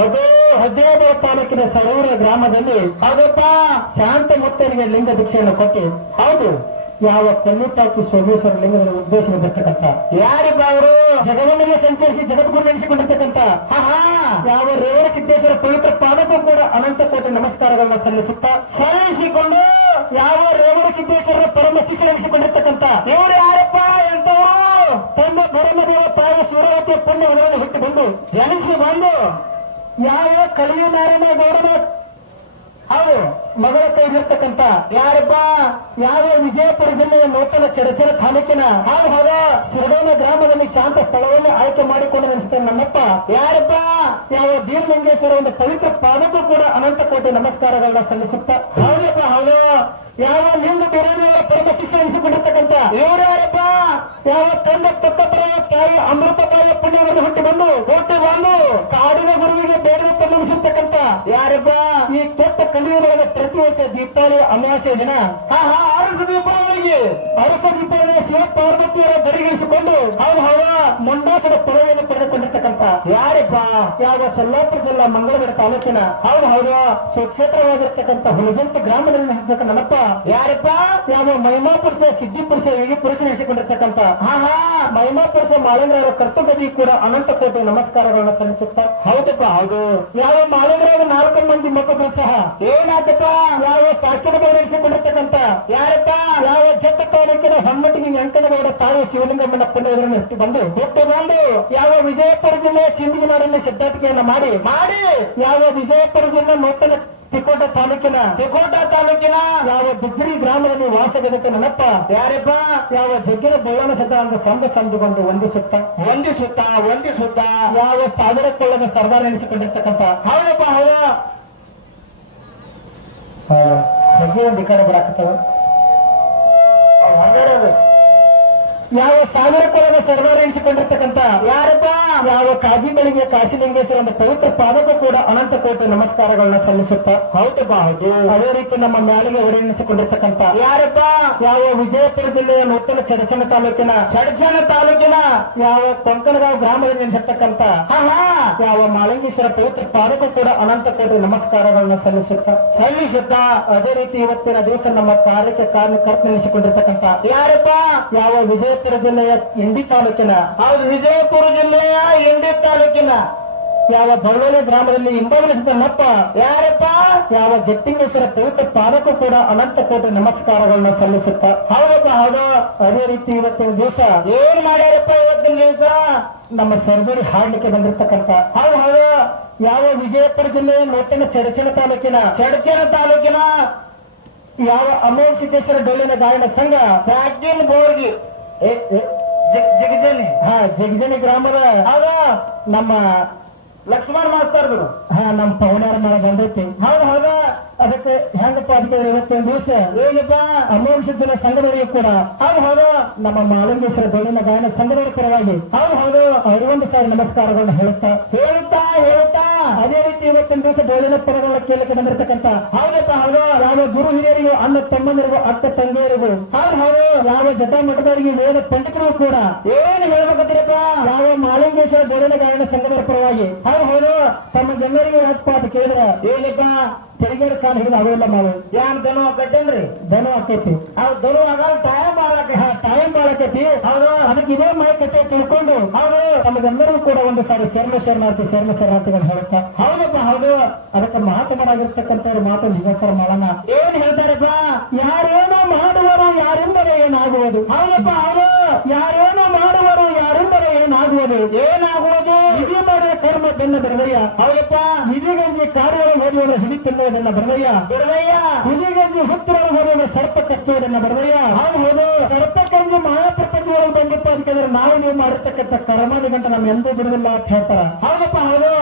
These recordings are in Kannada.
ಅದು ಹದಿನೇಳು ತಾಲೂಕಿನ ಸರೂರ ಗ್ರಾಮದಲ್ಲಿ ಹೌದಪ್ಪ ಶಾಂತ ಮುತ್ತರಿಗೆ ಲಿಂಗ ದೀಕ್ಷೆಯನ್ನು ಕೊಟ್ಟು, ಹೌದು, ಯಾವ ಕನ್ನಿತಾಕಿ ಸೋಮೇಶ್ವರ ಲಿಂಗದ ಉದ್ದೇಶ ಬರ್ತಕ್ಕಂಥ ಯಾರಿಪ್ಪ ಅವರು? ಜಗವನ್ನಿಗೆ ಸಂಚರಿಸಿ ಜಗದ್ಗುರು ನೆನೆಸಿಕೊಂಡಿರ್ತಕ್ಕಂಥ ಯಾವ ರೇವರ ಸಿದ್ದೇಶ್ವರ ಪವಿತ್ರ ಪಾದಕ್ಕೂ ಕೂಡ ಅನಂತ ಕೋಟಿ ನಮಸ್ಕಾರಗಳನ್ನ ಸಲ್ಲಿಸುತ್ತಾ ಸಲ್ಲಿಸಿಕೊಂಡು ಯಾವ ರೇವರ ಸಿದ್ದೇಶ್ವರ ಪರಮ ಶಿಷ್ಯರೆನಿಸಿಕೊಂಡಿರ್ತಕ್ಕಂಥ ಇವರು ಯಾರಪ್ಪ ಎಂತವರು ತಮ್ಮ ಪರಮದೇವ ತಾಯಿ ಸೂರ್ಯವತಿಯ ಪುಣ್ಯವನ್ನು ಹುಟ್ಟಿ ಬಂದು, ಜನಿಸಿ ಬಂದು ಯಾವ ಕಲಿಯ ನಾರಾಯಣ ಗೌಡನ. ಹೌದು, ಮಗಳ ಕೈಗಿರ್ತಕ್ಕಂತ ಯಾರಪ್ಪ? ಯಾವ ವಿಜಯಪುರ ಜಿಲ್ಲೆಯ ನೂತನ ಚರಚರ ತಾಲೂಕಿನ ಹೌದು ಹೌದು ಸಿರಡೋನ ಗ್ರಾಮದಲ್ಲಿ ಶಾಂತ ಸ್ಥಳವನ್ನು ಆಯ್ಕೆ ಮಾಡಿಕೊಂಡು ನೆನೆಸ್ತಾರೆ ನಮ್ಮಪ್ಪ ಯಾರಪ್ಪ? ಯಾವ ದೀರ್ಲಿಂಗೇಶ್ವರ ಒಂದು ಪವಿತ್ರ ಪಾದಕ್ಕೂ ಕೂಡ ಅನಂತ ಕೋಟಿ ನಮಸ್ಕಾರಗಳನ್ನ ಸಲ್ಲಿಸುತ್ತಾ. ಹೌದಪ್ಪ, ಹೌದು. ಯಾವ ಲಿಂಗ ಬಿರಾಮಿಯವರ ಪರಮ ಶಿಷ್ಯ ಎನಿಸಿಕೊಂಡಿರ್ತಕ್ಕಂಥ ಇವರು ಯಾವ ತಂದೆ ತತ್ತಪರ ತಾಯಿ ಅಮೃತತಾಯಿಯ ಪುಣ್ಯವನ್ನು ಹುಟ್ಟಿ ಬಂದು ಹುಟ್ಟಿ ಬಂದು, ಕಾಡಿನ ಗುರುವಿಗೆ ಬೇಡ ನಮಿಸಿರ್ತಕ್ಕಂಥ ಯಾರಪ್ಪ ಈ ಕೆಟ್ಟ ಕಲಿಯುಗದ ಪ್ರತಿ ವರ್ಷ ದೀಪಾವಳಿ ಅಮಾವಾಸ್ಯ ದಿನ. ಹಾ ಹಾ ದೀಪಾವಳಿಗೆ ಅರಸ ದೀಪಾವಳಿಯ ಶಿವ ಪಾರ್ವತಿಯರ ಹೌದು ಹೌದು ಮುಂಡಾಸದ ಪದವಿಯನ್ನು ಪಡೆದುಕೊಂಡಿರ್ತಕ್ಕಂಥ ಯಾರಿಪ್ಪ? ಯಾವ ಸೊಲ್ಲಾಪುರ ಜಿಲ್ಲಾ ಮಂಗಳೂರು ತಾಲೂಕಿನ? ಹೌದು ಹೌದು. ಸುಕ್ಷೇತ್ರವಾಗಿರ್ತಕ್ಕಂಥ ಹುಲಜಂತ ಗ್ರಾಮದಲ್ಲಿ ನೆಲೆಸಿರ್ತಕ್ಕ ನನ್ನಪ್ಪ ಯಾರಪ್ಪ? ಯಾವ ಮಹಿಮಾ ಪುರುಷ ಯೋಗಿ ಪುರುಷ ನೆನೆಸಿಕೊಂಡಿರ್ತಕ್ಕಂಥ ಹಾ ಹಾ. ಮಹಿಮಾಪುರುಷ ಮಾಳಂಗರ ಕರ್ತವ್ಯದಲ್ಲಿ ಕೂಡ ಅನಂತ ಕೋಟಿ ನಮಸ್ಕಾರಗಳನ್ನು ಸಲ್ಲಿಸುತ್ತಾ ಹೌದಪ್ಪ, ಹೌದು. ಯಾವ ಮಾಳಂಗರಾಗ ನಾಲ್ಕು ಮಂದಿ ಮಕ್ಕಳು ಸಹ ಏನಾದಪ್ಪ? ಯಾವ ಸಾಕಿನ ಬಗ್ಗೆ ನೆನೆಸಿಕೊಂಡಿರ್ತಕ್ಕಂಥ ಯಾರಪ್ಪ? ಯಾವ ಜತ್ತ ತಾಲೂಕಿನ ಹಮ್ಮಟ್ಟಿಗೆ ವೆಂಕಟಗೌಡ ತಾಯಿ ಶಿವಲಿಂಗಮ್ಮನ ಪುಣ್ಯವನ್ನು ಎತ್ತಿ ಬಂದು ಬಿಟ್ಟು ಬಂದು ಯಾವ ವಿಜಯಪುರ ಜಿಲ್ಲೆ ಸಿಂದಗಿ ನಾಡನ್ನು ಸಿದ್ಧಾರ್ಥಿಕೆಯನ್ನ ಮಾಡಿ ಮಾಡಿ ಯಾವ ವಿಜಯಪುರ ಜಿಲ್ಲೆ ನೂತನ ತಿಕೋಟ ತಾಲೂಕಿನ ತಿಕೋಟ ತಾಲೂಕಿನ ಯಾವ ಬಿಜ್ರಿ ಗ್ರಾಮದಲ್ಲಿ ವಾಸವಿರುತ್ತೆ ನನ್ನಪ್ಪ ಯಾರಪ್ಪ? ಯಾವ ಜಗ್ಗಿನ ಬಳ್ಳಾನ ಸತ ಅಂತ ಸಂಘ ಸಂದುಕೊಂಡು ವಂದಿಸುತ್ತ ವಂದಿಸುತ್ತ ವಂದಿಸುತ್ತ. ಯಾವ ಸಾವಿರ ಕೊಳ್ಳದ ಸರ್ದಾರ ಎನಿಸಿಕೊಂಡಿರ್ತಕ್ಕಂಥ ಹೌದಪ್ಪ ಹೌದ? ಜಗ್ಗಿನ ಒಂದು ಈ ಬರಾಕತ್ತವ ಯಾವ ಸಾವಿರ ಕೊಳದ ಎನಿಸಿಕೊಂಡಿರ್ತಕ್ಕಂತ ಎನಿಸಿಕೊಂಡಿರ್ತಕ್ಕಂಥ ಯಾರಪ್ಪ? ಯಾವ ಕಾಜಿ ಕಾಶಿಲಿಂಗೇಶ್ವರ ಎಂಬ ಪವಿತ್ರ ಪಾದಕ್ಕೂ ಕೂಡ ಅನಂತ ಕೋಟಿ ನಮಸ್ಕಾರಗಳನ್ನ ಸಲ್ಲಿಸುತ್ತಾ ಹೌದಪ್ಪ ಹೌದು. ಅದೇ ರೀತಿ ನಮ್ಮ ಮ್ಯಾಲಿಗೆ ಹೊಡೆಯಿಸಿಕೊಂಡಿರ್ತಕ್ಕಂಥ ಯಾರಪ್ಪ? ಯಾವ ವಿಜಯಪುರ ಜಿಲ್ಲೆಯ ನೂತನ ಚಡಚನ ತಾಲೂಕಿನ ಚಡಚನ ತಾಲೂಕಿನ? ಯಾವ ಕೊಂಕನಗಾವ್ ಗ್ರಾಮದಲ್ಲಿ ನಿಂತಿರ್ತಕ್ಕಂಥ ಯಾವ ಮಾಳಂಗೇಶ್ವರ ಪವಿತ್ರ ಪಾದಕ್ಕೂ ಕೂಡ ಅನಂತ ಕೋಟಿ ನಮಸ್ಕಾರಗಳನ್ನ ಸಲ್ಲಿಸುತ್ತಾ ಸಲ್ಲಿಸುತ್ತಾ? ಅದೇ ರೀತಿ ಇವತ್ತಿನ ದಿವಸ ನಮ್ಮ ಕಾರ್ಯಕ್ಕೆ ಕಾರ್ಯಕರ್ತ ನೆನೆಸಿಕೊಂಡಿರ್ತಕ್ಕಂಥ ಯಾರಪ್ಪ? ಯಾವ ವಿಜಯಪುರ ಜಿಲ್ಲೆಯ ಇಂಡಿ ತಾಲೂಕಿನ ಹೌದು ವಿಜಯಪುರ ಜಿಲ್ಲೆಯ ಇಂಡಿ ತಾಲೂಕಿನ ಯಾವ ಬಳ್ಳೋಳಿ ಗ್ರಾಮದಲ್ಲಿ ಹಿಂಬಾಲಿಸಿದನಪ್ಪ ಯಾರಪ್ಪ? ಯಾವ ಜಟ್ಟಿಂಗೇಶ್ವರ ಪವಿತ್ರ ಪಾದಕ್ಕೂ ಕೂಡ ಅನಂತ ಕೋಟಿ ನಮಸ್ಕಾರಗಳನ್ನ ಸಲ್ಲಿಸುತ್ತ. ಹೌದಪ್ಪ ಹೌದು. ಅದೇ ರೀತಿ ಇವತ್ತಿನ ದಿವಸ ಏನ್ ಮಾಡ್ಯಾರಪ್ಪ ಇವತ್ತಿನ ದಿವಸ? ನಮ್ಮ ಸರ್ಜರಿ ಹಾಡ್ಲಿಕ್ಕೆ ಬಂದಿರ್ತಕ್ಕಂಥ ಹೌದು ಹೌದು. ಯಾವ ವಿಜಯಪುರ ಜಿಲ್ಲೆಯ ನೋಟಿನ ಚಡಚಣ ತಾಲೂಕಿನ ಚಡಚಣ ತಾಲೂಕಿನ ಯಾವ ಅಮೋಲ್ ಸಿದ್ದೇಶ್ವರ ಡೊಳ್ಳಿನ ಗಾಯನ ಸಂಘ ಫ್ಯಾಕ್ಟಿನ್ ಬೋರ್ಗಿ. ಜಗಜನಿ ಹಾ ಜಗಜನಿ ಗ್ರಾಮದ ಅದ ನಮ್ಮ ಲಕ್ಷ್ಮಣ್ ಮಾಸ್ತರ್ದರು ಹಾ ನಮ್ಮ ಪವನಾರ ಮನೆ ಬಂದೈತಿ. ಹೌದು ಹೌದ? ಅದಕ್ಕೆ ಹೆಂಗಪ್ಪ ಅದಕ್ಕೆ ಇವತ್ತೊಂದು ದಿವಸ ಏನಪ್ಪ ಅಮೋಘ ದಿನ ಸಂಘದವರಿಗೆ ಕೂಡ. ಹೌದು ಹೌದು. ನಮ್ಮ ಮಾಲಿಂಗೇಶ್ವರ ಡೊಳ್ಳಿನ ಗಾಯನ ಸಂಘದವರ ಪರವಾಗಿ ಹೌದು ಹೌದು. ಅವರಿಗೊಂದು ಸಾರಿ ನಮಸ್ಕಾರಗಳನ್ನ ಹೇಳುತ್ತಾ. ಹೇಳುತ್ತಾ ಹೇಳುತ್ತಾ. ಅದೇ ರೀತಿ ಇವತ್ತೊಂದು ದಿವಸ ಡೊಳ್ಳಿನ ಪರಗಳ ಕೇಳಕ್ಕೆ ಬಂದಿರತಕ್ಕಂತ ಹೌದಪ್ಪ ಹೌದು. ಯಾವ ಗುರು ಹಿರಿಯರಿಗೂ ಅನ್ನ ತಮ್ಮಂದಿರಿಗೂ ಅಕ್ಕ ತಂಗಿಯರಿಗೂ ಹೌದು ಹೌದು. ಯಾವ ಜಟ ಮಠದವರಿಗೆ ವೇದ ಪಂಡಿತರು ಕೂಡ ಏನು ಹೇಳ್ಬೇಕಂತೀರಪ್ಪ? ಯಾವ ಮಾಲಿಂಗೇಶ್ವರ ಡೊಳ್ಳಿನ ಗಾಯನ ಸಂಘದವರ ಪರವಾಗಿ ಹೌದು ಹೌದು. ತಮ್ಮ ಜನರಿಗೆ ಏನಪ್ಪ ಅಂತ ಕೇಳಿದ್ರೆ ಏನಪ್ಪ ತೆರಿಗೆರ ಕಾಲ ಹಿಡಿದು ಅವೆಲ್ಲ ಮಾಡು. ಯಾನ್ ದನ ಕಟ್ಟೇನ್ರಿ ದನ ಹಾಕೈತಿ ಹೌದು ದನ ಆಗಲ್ಲ ಟೈಮ್ ಮಾಡಕ್ಕೆ ಟೈಮ್ ಮಾಡಕೈತಿ ಹೌದು. ಅದಕ್ಕೆ ಇದೇ ಮಾಹಿತಿ ತಿಳ್ಕೊಂಡು ಹೌದು. ನಮಗೆಲ್ಲರೂ ಕೂಡ ಒಂದು ಸಾರಿ ಶರ್ಮ ಶರಣಾರ್ಥಿ ಶರ್ಮ ಶರಣಾರ್ಥಿಗಳು ಹೇಳ್ತಾ ಹೌದಪ್ಪ ಹೌದು. ಅದಕ್ಕೆ ಮಾತನಾಡಿರ್ತಕ್ಕಂಥವ್ರು ಮಾತು ನಿಜಾಂತರ ಮಾಡೋಣ. ಏನ್ ಹೇಳ್ತಾರಪ್ಪ? ಯಾರೇನೋ ಮಾಡುವರು ಯಾರಿಂದಲೇ ಏನಾಗುವುದು? ಹೌದಪ್ಪ ಹೌದು. ಯಾರೇನೋ ಮಾಡುವರು ಯಾರಿಂದಲೇ ಏನಾಗುವುದು ಏನಾಗುವುದು? ಇದೇ ಮಾಡಿದ ಕರ್ಮ ಬೆನ್ನ ಬರದಯ್ಯ ಹೌದಪ್ಪ. ಹಿರಿಗಂಜಿ ಕಾರ್ಯಗಳ ಹೋಗುವ ಹಿಡಿ ತಿನ್ನುವುದನ್ನ ಬರದಯ್ಯ ಬರವಯ್ಯ. ಇದಿಗಂಜಿ ಹುತ್ತರೊಳಗೆ ಹೋಗುವ ಸರ್ಪ ಕಚ್ಚುವುದನ್ನ ಬರದಯ್ಯ ಹೌದು ಹೌದು. ಸರ್ಪ ಕಂಜಿ ಮಹಾಪ್ರಪಂಚದೊಳಗೆ ಬಂದಿತ್ತು ಅಂತಂದ್ರೆ ನಾವು ನೀವು ಮಾಡಿರ್ತಕ್ಕಂಥ ಕರ್ಮಾದಿ ಗಂಟ ನಮ್ ಎಂದೂ ಬಿಡುದಿಲ್ಲ ಅಂತ ಹೇಳ್ತಾರ. ಹೌದಪ್ಪ ಹೌದು.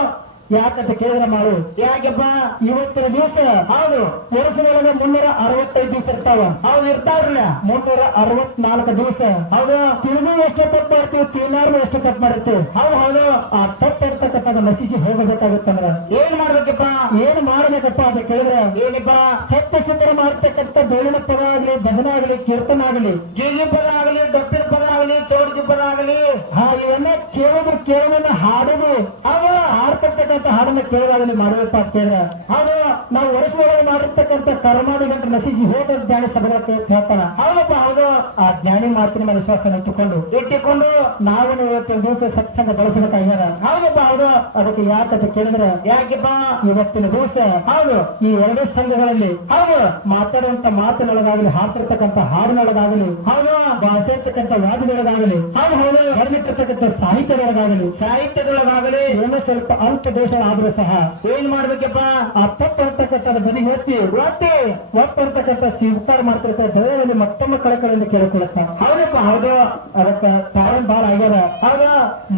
ಯಾಕಂತ ಕೇಳಿದ್ರೆ ಮಾಡು. ಯಾಕಪ್ಪ? ಇವತ್ತಿನ ದಿವಸ ಹೌದು. ವರ್ಷದೊಳಗ ಮುನ್ನೂರ ಅರವತ್ತೈದು ದಿವಸ ಇರ್ತಾವ. ಹೌದು ಇರ್ತಾವ್ರಲ್ಲ. ಮುನ್ನೂರ ಅರವತ್ನಾಲ್ಕು ದಿವಸ. ಹೌದು. ತಿಳಿದು ಎಷ್ಟು ತಪ್ಪು ಮಾಡ್ತೀವಿ ತಿಳಿಲಾರ್ದು ಎಷ್ಟು ತಪ್ಪು ಮಾಡಿರ್ತೀವಿ. ಹೌದು ಹೌದು. ಆ ತಪ್ಪು ಇರ್ತಕ್ಕಂಥ ನಶಿಸಿ ಹೋಗಬೇಕಾಗುತ್ತಂದ್ರ. ಏನ್ ಮಾಡ್ಬೇಕಪ್ಪ? ಏನ್ ಮಾಡ್ಬೇಕಪ್ಪ ಅಂತ ಕೇಳಿದ್ರೆ ಏನಪ್ಪ? ಸತ್ಯ ಸುಂದರ ಮಾಡ್ತಕ್ಕಂಥ ಬೆಳ್ಳಿನ ಪದ ಆಗಲಿ ಭಜನ ಆಗಲಿ ಕೀರ್ತನ ಆಗಲಿ. ಗಿಳಿ ಪದ ಆಗಲಿ ಡಪ್ಪಿನ ಪದ ಆಗಲಿ ಚೌಡ್ಜಿ ಪದ ಆಗಲಿ. ಹಾ ಇವನ್ನ ಕೇಳೋದು ಕೇಳೋದನ್ನ ಹಾಡೋದು ಅವ ಹಾಡ್ತಕ್ಕಂಥ ಹಾಡು ಹಾಡನ್ನ ಕೇಳಗಾದಲ್ಲಿ ಮಾಡಬೇಕು ಅಂತ ಕೇಳಿದ್ರೆ ಆದ್ರೆ ನಾವು ವರ್ಷದೊಳಗೆ ಮಾಡಿರ್ತಕ್ಕಂಥ ಕರ್ಮಾದಿ ಮೆಸೇಜ್ ಹೋದ ಜ್ಞಾನಿ ಸಭೆಗಳ ಹೇಳ್ತಾನ. ಹೌದಪ್ಪ ಹೌದು. ಆ ಜ್ಞಾನಿ ಮಾತಿನ ಮೇಲೆ ವಿಶ್ವಾಸ ಇಟ್ಟುಕೊಂಡು ಇಟ್ಟುಕೊಂಡು ನಾವು ಇವತ್ತಿನ ದಿವಸ ಸತ್ಸಂಗ ಬಳಸಬೇಕಾಗ್ಯದ? ಹೌದಪ್ಪ ಹೌದು. ಅದಕ್ಕೆ ಯಾಕಂತ ಕೇಳಿದ್ರೆ ಯಾಕೆಪ್ಪ ಇವತ್ತಿನ ದಿವಸ ಹೌದು. ಈ ಎರಡು ಸಂಘಗಳಲ್ಲಿ ಹೌದು. ಮಾತಾಡುವಂತ ಮಾತಿನೊಳಗಾಗಲಿ ಹಾಡ್ತಿರ್ತಕ್ಕಂಥ ಹಾಡಿನೊಳಗಾಗಲಿ ಹೌದು. ಭಾಷಿರ್ತಕ್ಕಂಥ ವಾದಿಗಳಾಗಲಿ ಹೌದು ಹೌದು. ಬರೆದಿರ್ತಕ್ಕಂಥ ಸಾಹಿತ್ಯದೊಳಗಾಗಲಿ ಸಾಹಿತ್ಯದೊಳಗಾಗಲಿ. ಏನೋ ಸ್ವಲ್ಪ ಅಲ್ಪ ದೋಷ ಆದ್ರೂ ಸಹ ಏನ್ ಮಾಡ್ಬೇಕಪ್ಪ? ಆ ತಪ್ಪು ಅಂತಕ್ಕಂಥ ಬದಿ ಎತ್ತಿ ಒತ್ತಿ ಅಂತಕ್ಕಂಥ ಸ್ವೀಕಾರ ಮಾಡ್ತಿರ್ತಾರೆ ದಯದಲ್ಲಿ ಮತ್ತೊಮ್ಮೆ ಕಳಕಳಿಂದ ಕೇಳಿಕೊಳ್ಳುತ್ತ. ಹೌದಪ್ಪ, ಹೌದು. ಅದಕ್ಕ ಕಾರಣ ಬಾಳ ಆಗ್ಯದ ಹೌದ.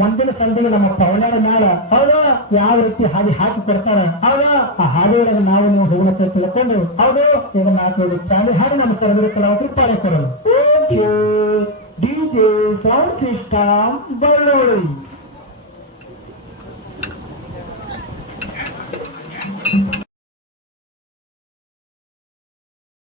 ಮಂದಿನ ಸಂಧಿಗೆ ನಮ್ಮ ಪೌಣ್ಯರ ಮ್ಯಾಲ. ಹೌದು. ಯಾವ ರೀತಿ ಹಾದಿ ಹಾಕಿ ಕೊಡ್ತಾರ? ಹೌದ. ಆ ಹಾದಿಯೊಳಗೆ ನಾವು ನೀವು ಹೋಗ್ಲತ್ತ ತಿಳ್ಕೊಂಡು, ಹೌದು. ಈಗ ನಾಲ್ಕು ಚಾಲಿ ಹಾಡಿ ನಮ್ಮ ಸರ್ವರ ಕಲಾವತಿ ಪಾಲೆ ಕೊಡೋದು ಡಿಜೆ ಸೌಂಡ್ ಸಿಸ್ಟಮ್ ಬಳ್ಳೋಳಿ.